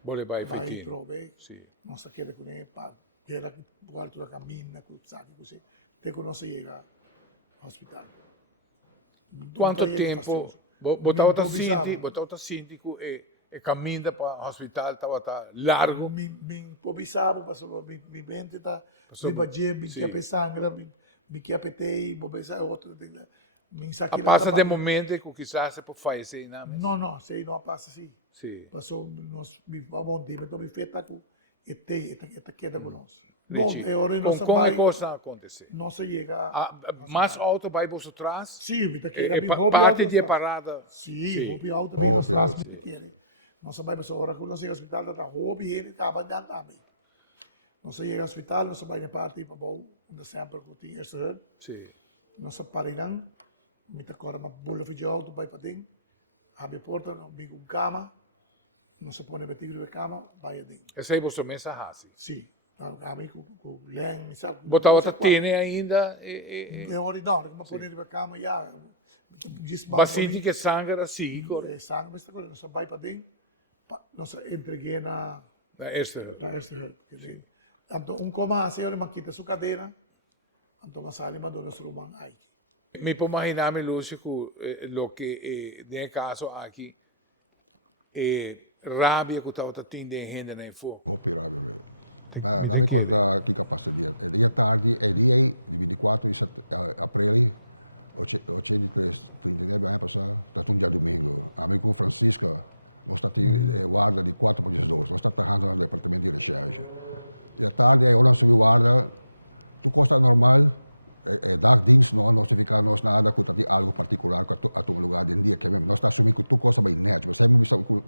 Bolé vai Vai prove. Sim. Nossa queda com ele para era quarto da caminha com sabe assim. Até que nós chega ao hospital. Quanto tempo botar outra síndico e caminha para o hospital estava largo. Me pobisava passou me mente tá me badia me que a sangue me que apetei vou pensar outro a passa de momento que quizás se pode fazer não sei não passa assim sim passou nós me vamos de então me feta com esta queda com nós bom é hora em nossa como coisa acontecer nossa chega mais alto vai você atrás sim me tá parte de parada sim hobby alto bem atrás me querer nossa vai passar hora quando chega ao hospital tá hobby ele tá abandonar também nossa chega ao hospital nossa vai na parte para bom onde sempre com tinha essa sim nossa parirang me tá agora uma bola de auto vai para dentro abre a porta não me com cama não se pode meter na cama vai dentro essa é você mesa assim sim a mim com Len me sabe botar outra tene ainda é hora não que me pode na cama já mas sinto que sangue assim sangue mas agora nossa vai para dentro nossa entreguei na esta então coma a senhora me quita sua cadeira então mas ali me dá o rumão aí me puedo imaginar, Lúcio, lo que nesse caso aqui rabia que estava tendo em gente na fogo. Rabia, velho. Na minha conta, que capaz dia? Dia tarde, dia de 24 de abril, 83, 39 anos passados, está um dia domingo. Amigo Francisco, nós estamos guarda de 4.2, nós estamos trabalhando no departamento de recherche. Dia tarde, eu não subi guarda, tu costa normal, dagdienst não notificar nós nada que tem algo particular a tu lugar de dia que mesmo nós está assumindo que tu coisa vai net mas sempre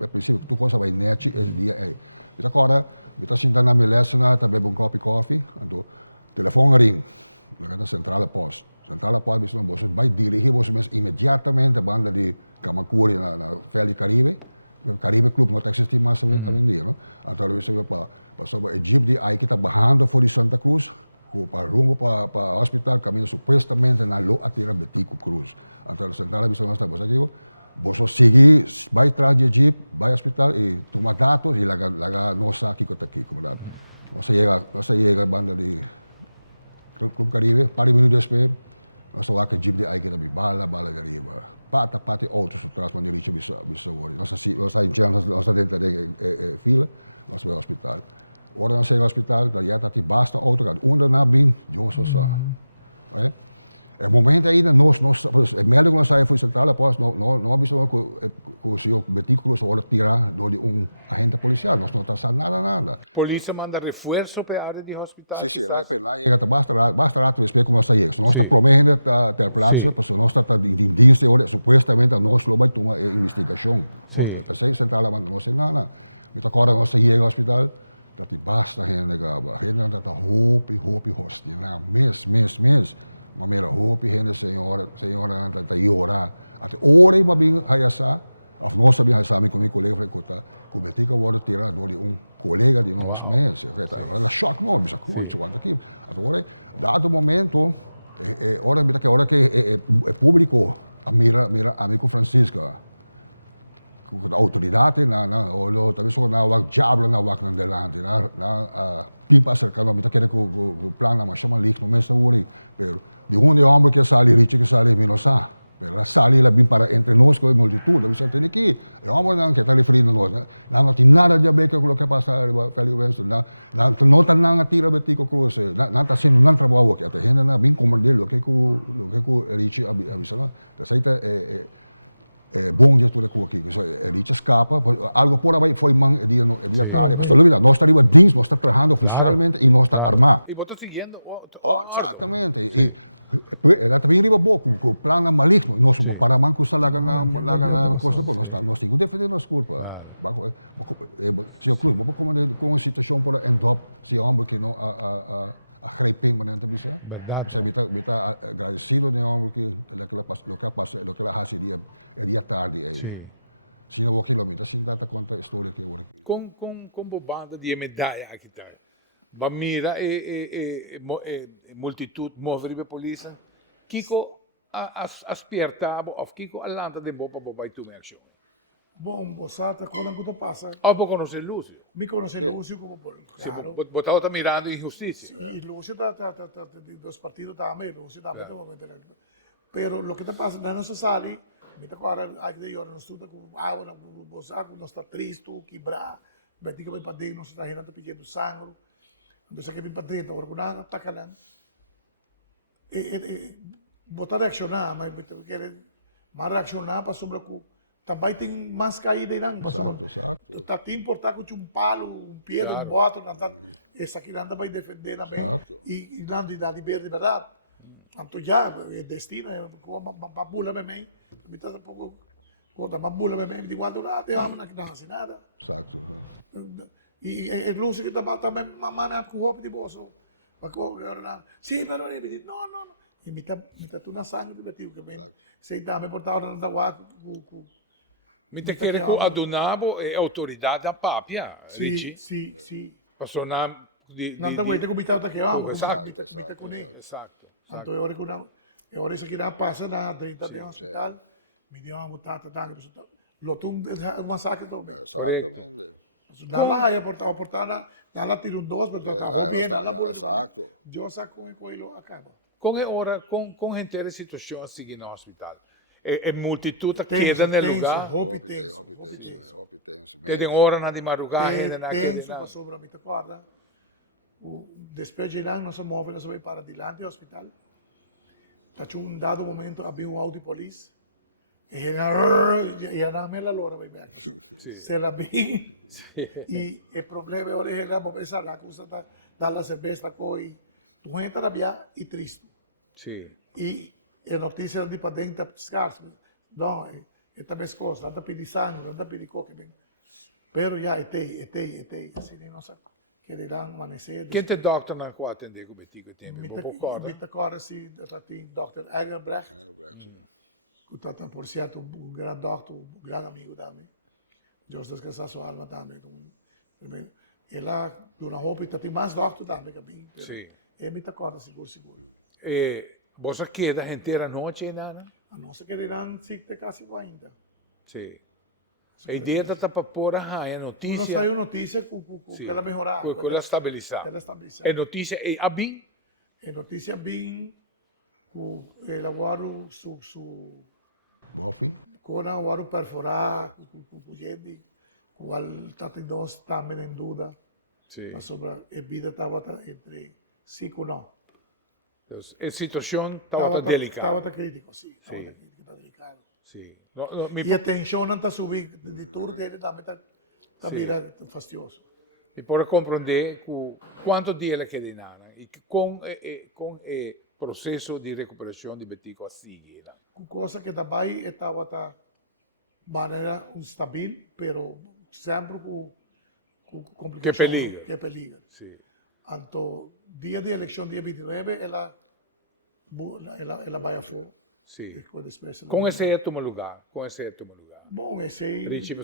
a princípio que tu coisa vai net esse dia é então agora está sentando na minha lesson tá bebendo coffee então telefone ring na central post você não vai dirigir você mesmo imediatamente a banda de Kamakuri na Feli Caribe Caribe Club não está existindo mais a vender não então você vai passar o Egito de aí que está barrando fora de Santa Cruz para rumbo para hospital caminho supostamente na lo atira Betico Cruz então a central bisa nós está aqui você segue vai atrás de Egito vai ao hospital e toma dados e laga nossa aqui que está aqui como dado nós chega a banda de Club Caribe para minutos depois nós só que Egito de aí que está bala de arriba pata outros atrás quando ele bisa hoje nós está dentro da fila nós vai ao hospital ora nós chega ao hospital, daí já te basta outro lado. Onde na bem, eu só sei. É momento ainda nós é melhor que nós saímos central após não avisamos que o senhor Betico Cruz ora tirar de agente policial, nós não está fazendo nada. Polícia manda reforço para a área de hospital. Sim, lá chega basta lá tu espera que nós saímos. Nós está prometendo ter praça, porque nós está em dienste supuestamente nós lo vai tomar investigação. Porque central manda nós nada. Então agora nós saímos ao hospital dat die basta gente gaba gente dat hopi hosti na mes maar meer hopi gente senhora dat yora at ore mabing hayasa of nós sabia hayasa com meu colega frequenta com betica word tira do colega de nós mes ela choque não bisa com isso aqui agora dado momento hora que é público a mira amigo Francisco a autoridade talvez na wag diablo na wag ng delante na pipa cercano mita quer que o plano mas chama lik no mês uri pero de onde homem que sali riche que sali minosa pero sali la bim para entre nós com a multidão você tem que é homem não que está referindo nós não tem nada de ver com o que passa Feli Wenson não tá não tira Betico Cruz não tá sendo não trabalho que até gente na bem comandar o que riche avisa não aceita bom dia tudo aqui que ele escapa algo por aí foi dia tarde mas nós está ali dentro nós está trabalhando oficialmente e nós está armado e você seguindo exatamente e ela também riba pouco com plano maligno nós somos para manco salaga na costa nós temos que defender nossa culpa se o cruz vamos com a situação por end up se homem que não a grijping maar dan bisa. Saya bita agradecido de homem que lo que ela hace dia tarde aí. Se não vou quilômetro, assim dá conta a história que agora aqui. Com bobanda de medalha aqui tá. Bamira multitud mover a polícia. Kiko aspiertava of Kiko alanta de bopa bobai tu action. Bom, Bosata, quando a passa. Ah, vou conhecer Lúcio. Me conhecer Lúcio como por. Claro. Botava está mirando injustiça. E Lúcio dos partidos também, Lúcio também tem momento. Pero lo que está passando na nossa sala, me está agora aqui eu não estou com água, não Bosata, não está triste, quebrar, vai ter que ir para dentro, não está girando pedindo sangue. Então se que vir para dentro, agora quando está calando. Botar reaccionar, mas querer mais reaccionar para sobre o também tem mais caída irão. Exato. Está te importar com um palo, pedra, boto, essa aqui anda vai defender também. E não dá liberdade. Então já, o destino, uma bula mesmo, me está um pouco, uma bula mesmo, de igual nada, eu amo que não hace nada. Exato. E o Lúcio que também mamando com roupa de bolso. Sim, pero ele diz, não. E me está tudo na sangue, que vem. Sei também portava na água com Me te quer que adunabo é autoridade da papia, Richie? Sim. Passou na não está muito comitado que vamos. Exato. Então eu isso aqui não passa na dentro do hospital. Me deu uma mutata da resultado. Lotum uma saca também. Exatamente. Lá ia portar lá tiro dois, mas tá bem, exato. Eu saco com ele acaba. Com a hora com gente em situação assim no hospital. É multitud que queda no lugar. Roupa tenso. Tem hora na de madrugada, na que passou para mim te guarda. O despejo lá não se move, não se vai para diante do hospital. Tá dado momento havia Audi Police. E era a lora vai ver. Se la vi. E o problema é ela pensar na coisa da cerveja coi. Tu entra rabia e triste. Sim. E a notícia de para dentro está escasso. Não, é também coisa, anda pedir sangue, anda pedir qualquer bem. Pero já etei, assim, não sei, quererão amanecer. Quem te dokter na qua atender com betico tempo? Vou por corda. Met agora, sim, tem Dr. Engelbrecht, Engelbrecht, que está, por certo, um grande doctor, um grande amigo também. Deus descansar sua alma também. Ela, dona Hope, tem mais doctor também, que bem. Sim. É muito agora, seguro. Você queda inteira noite, Nana? A nossa quererão, se te quase ainda. Sim. A ideia está para pôr a Não notícia. saiu notícia que ela melhorar. Com ela estabilizar. Ela estabilizar. A notícia é a bem. A notícia bem que ela agora su Bofi? cona agora perforar com gente que está tendo também em dúvida Sim. sobre a vida estava entre sim ou não. Então, a situação estava delicada. Estava crítico, sim. Estava crítico, está delicado. Sim. E a tensão não está subindo de tudo dele também está virando fastidioso. E para compreender quanto dia ela queda Nana e com o processo de recuperação de betico a seguir. Coisa que também estava de maneira instável, pero sempre com complicação. Que peligra. Sim. Então, dia de eleição, dia 29, ela vai a fogo. Sim. Com Com esse é toma lugar. Com esse é toma lugar. Bom, esse aí... Principe,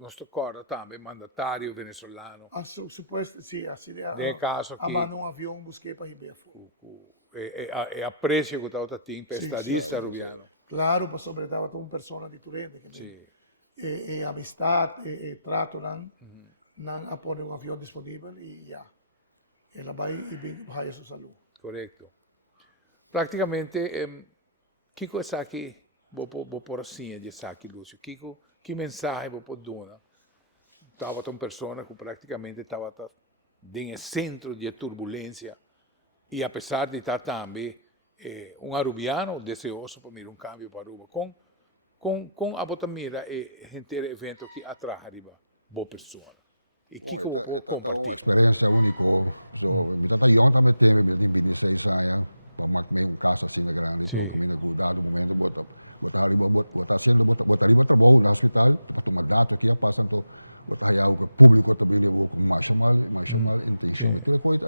nostro corda também, mandatário venezuelano. Suposto, sim, assim, caso a mandar um avião busquei para Ribeira Fogo. É a preço que estava tendo para estadista rubiano. Claro, para sobretar uma pessoa diferente, que amistade, trato, não apoia um avião disponível e já. Ela vai e vai a sua saúde. Correto. Praticamente, Kiko é aqui, vou pôr assim, de aqui, Lúcio. Kiko, que mensagem vou pôr dona? Estava uma pessoa que praticamente estava no centro de turbulência e apesar de estar também um arubiano desejoso para mirar um cambio para Aruba, com a bota mira e gente evento que atrai arriba boa pessoa. E Bom, Kiko é uma experiência única. So, me tata yon também tem, me tem 26 anos, para marcar um caso assim de grande, so, caminho cuidado, momento, bota arriba, bota arriba trabalho no hospital, para tomar dados aqui, passam to, bota aí o público também levou com mais mal intenção, tudo coisa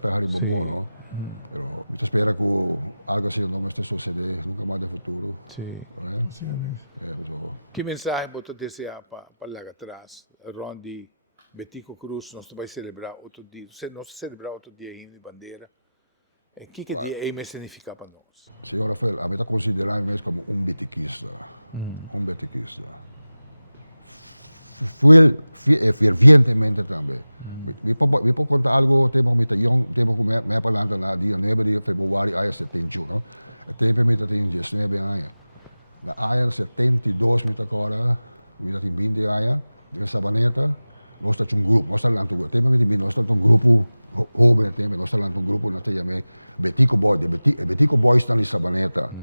tá arriba bom, não? Pero me espera que algo assim não vai suceder nunca mais no futuro. Sim. Né? Sim. Que mensagem você deseja para lá atrás? Rondi, Betico Cruz, nós vamos celebrar outro dia. Nós celebrar outro dia de bandeira. O que claro. Dia aí me significa para nós? Senhor Rafael, a mim está considerando mesmo como um betiquista. Um betiquista. Fervientemente também. Me pode contar algo, tempo que me falando na dia 9 de fevereiro, aí 71, o tempo me tem 19 anos. Na área 72 me agora, me tem 20 anos, de Sabaneta, nós temos um grupo, nós estamos lá, tempo me nós temos um grupo jovem, tempo nós estamos lá um grupo, nós temos Betico Boy, Betico Boy está em Sabaneta.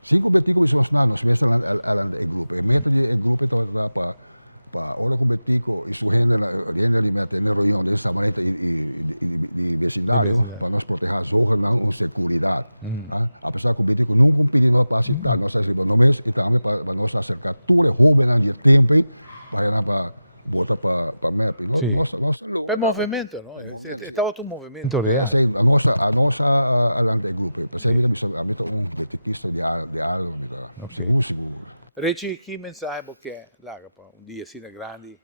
5 Betico são nós mesmo lá no grupo. E meta de grupo está para ora com Betico e sua gente ali mete na reunião de Sabaneta e vecindário para nós proteger as horas com segurança. Apesar que o Betico nunca pediu nós para citar nós arriba no mês e também para nós acercar tudo jovem de tempo para botar para map. Nossa é movimento, não? É outro movimento. A nossa alante grupo. Para ser a mim um betiquista de algo, seguro. Reci, que mensagem você quer lá para dia assim grande,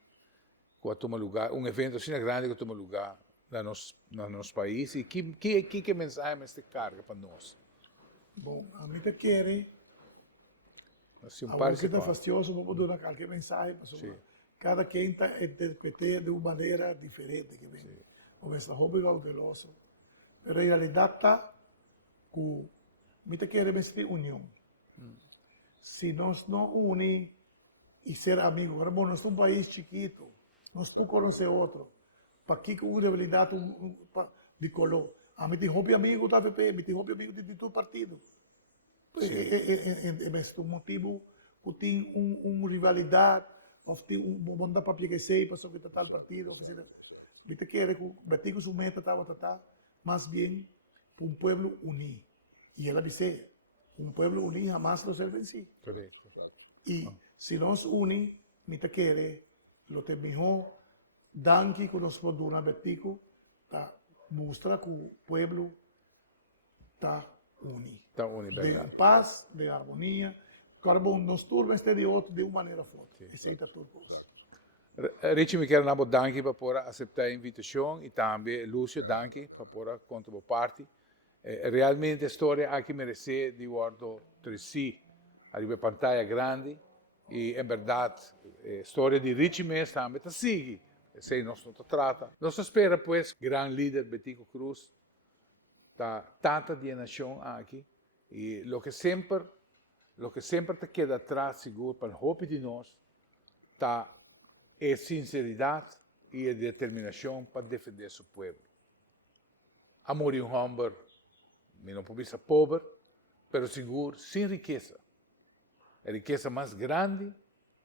que toma lugar, evento assim grande que toma lugar no nosso país e que mensagem você carga para nós? Bom, a mim que querem, algo que está fastidioso, vou dar qualquer mensagem para cada quem está interpretando de uma maneira diferente, que vem, como esta roupa cautelosa, mas a realidade está que me querem vestir união. Se nós não unimos e ser amigos, agora, bom, nós somos um país chiquito, nós não conhecemos outro. Para que uma rivalidade de color? A mim tem roupa amigo da AVP, me tem roupa amigo de todo partido. É um motivo que tem uma rivalidade, ou tem uma banda para pegar sei para só que tal partido. Me quer que o Betico su meta estava mais bem para um povo unido. Y él dice, un pueblo unido jamás lo ser vencido. Exato, exato. Y si nos une, ni te quiere, lo te mejor, danki que nos poduna betico, ta mostra que el pueblo está unido. Estão unidos. De paz, de armonía. Carbo nos turma este de outro de uma maneira forte. Esse é turbo. Exato. Richie, me quero namo danke para poder aceitar a invitação e também Lúcio, danke para poder contar a parte. Realmente a história aqui merece de guardo treci, arriba pantalla grande e em verdade a história de Richie mesmo também está sigue. Sei nós não trata. Nós espera pois grande líder Betico Cruz, tá tanta de nação aqui e lo que sempre te queda atrás seguro para o hope de nós tá é sinceridade e a determinação para defender seu povo. Amor e humor, não pode ser pobre, mas seguro, sem riqueza. A riqueza mais grande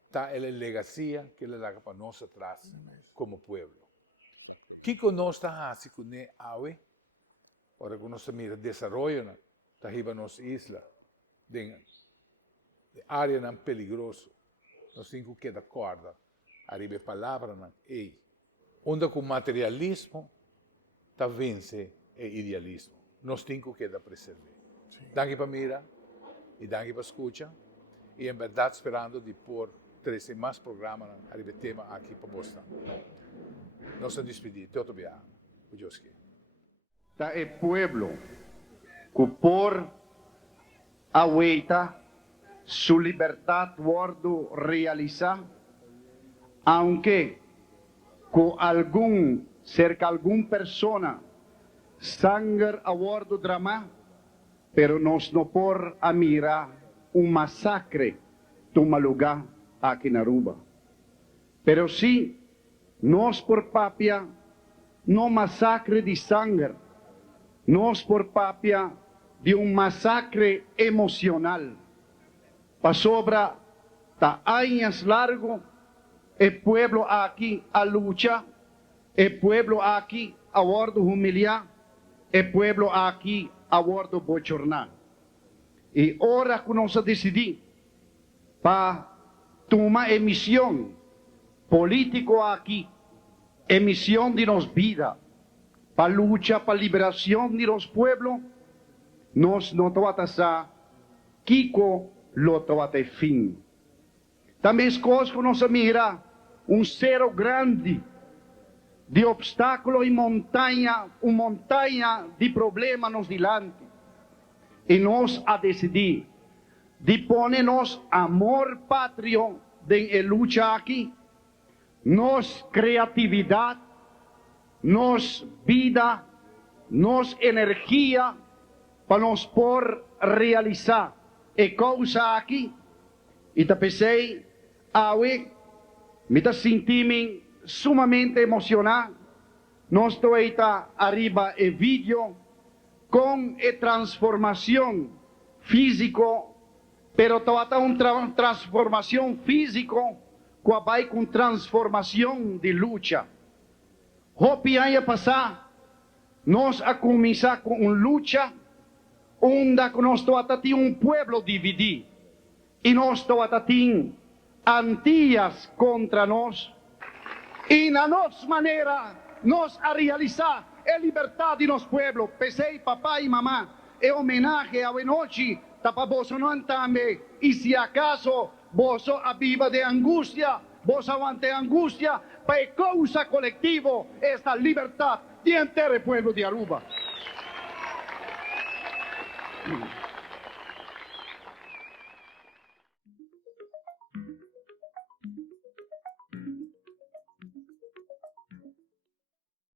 está a legacia que ele dá para nós atrás, como povo. Exatamente. O que nós está assim com a água? Para que nós mira desenvolvimento, está aí nossa isla, de área não peligrosa, nós temos que dar corda. Arriba palavra, e onde com materialismo está vence o idealismo. Nós temos que dar presente. Danke para mira e danke para escuta e em verdade esperando de por trazer mais programas arriba tema aqui para Boston. Nós nos despedimos. Te outro dia. Ta e pueblo que por aguenta su libertad guardo realizar aunque con cerca alguna persona sangre a bordo drama, pero nos no por a mirar un masacre toma lugar aquí en Aruba. Pero sí, nos por papia, no masacre de sangre, nos por papia de un masacre emocional. Pa sobra ta años largo, el pueblo aquí a lucha, el pueblo aquí a bordo humillar, el pueblo aquí a bordo bochornar. Y ahora que nos decidí para tomar emisión político aquí, emisión de nos vida, para lucha, para liberación de los pueblos, nos no tomatasa Kiko lo tomate fin. Também as coisas que nós mira cero grande de obstáculo e montanha, uma montanha de problemas nos dilante. E nós a decidir de ponernos amor patrio de luta aqui, nos criatividade, nos vida, nos energia para nos por realizar e coisa aqui. E te pensei, me está sentindo sumamente emocionado. Nós estou aí arriba e vídeo com a transformação físico, pero toda uma transformação físico que vai com transformação de luta. Hope aí a passar, nós a começar com uma luta onde nós temos pueblo dividido e nós temos antias contra nós, e na nossa maneira, nós a realizar a liberdade de nosso pueblo. Pensei, papai e mamãe, é homenagem à noite, para vós não também, e se acaso vós a viva de angústia, vós aguante angústia, para causa coletiva esta liberdade de inteiro pueblo de Aruba.